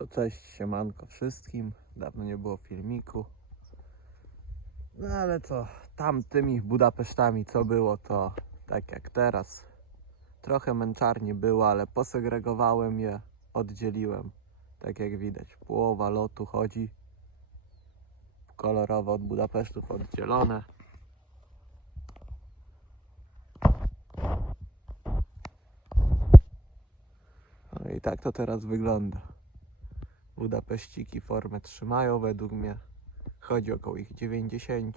To cześć, siemanko wszystkim. Dawno nie było filmiku. No ale co, tamtymi Budapesztami co było, to tak jak teraz. Trochę męczarnie było, ale posegregowałem je, oddzieliłem. Tak jak widać, połowa lotu chodzi. Kolorowo od Budapesztów oddzielone. No i tak to teraz wygląda. Budapeściki formę trzymają według mnie. Chodzi około ich 90.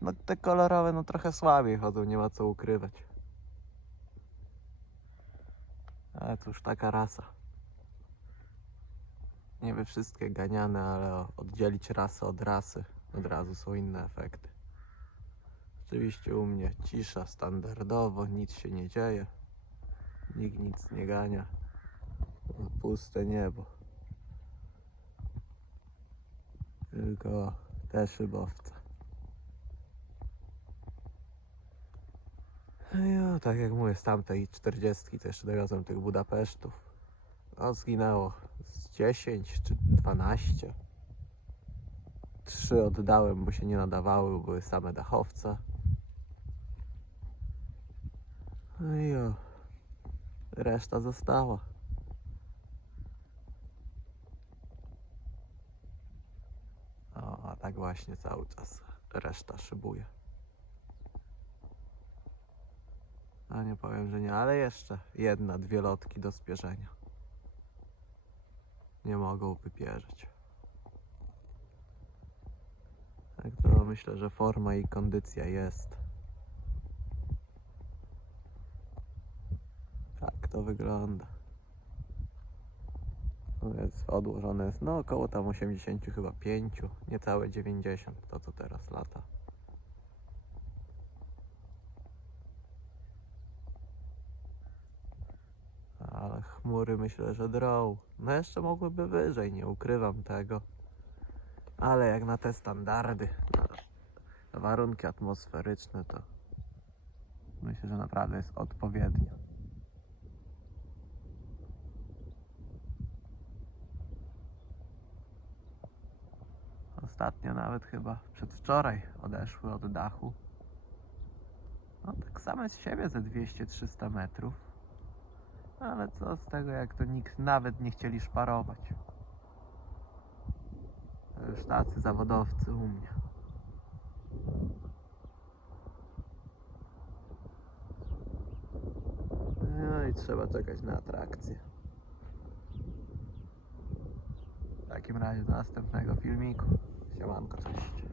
No te kolorowe no trochę słabiej chodzą, nie ma co ukrywać. Ale już taka rasa. Nie we wszystkie ganiane, ale oddzielić rasę od rasy od razu są inne efekty. Oczywiście u mnie cisza standardowo, nic się nie dzieje. Nikt nic nie gania. Puste niebo. Tylko te szybowce. No ja, tak jak mówię, z tamtej 40 to jeszcze dowiozłem tych Budapesztów. No zginęło z 10 czy 12. Trzy oddałem, bo się nie nadawały, były same dachowce. No i o, reszta została. O, a tak właśnie cały czas reszta szybuje. A nie powiem, że nie, ale jeszcze jedna, dwie lotki do spierzenia. Nie mogą wypierzyć. Tak to myślę, że forma i kondycja jest. Tak to wygląda. No jest odłożone jest no około tam 80 chyba 5, niecałe 90 to co teraz lata. Ale chmury myślę, że drą. No jeszcze mogłyby wyżej, nie ukrywam tego. Ale jak na te standardy, na warunki atmosferyczne, to myślę, że naprawdę jest odpowiednio. Ostatnio nawet chyba przedwczoraj odeszły od dachu. No tak same z siebie ze 200-300 metrów. Ale co z tego, jak to nikt nawet nie chcieli szparować. To już tacy zawodowcy u mnie. No i trzeba czekać na atrakcję. W takim razie do następnego filmiku. Siemanko, cześć.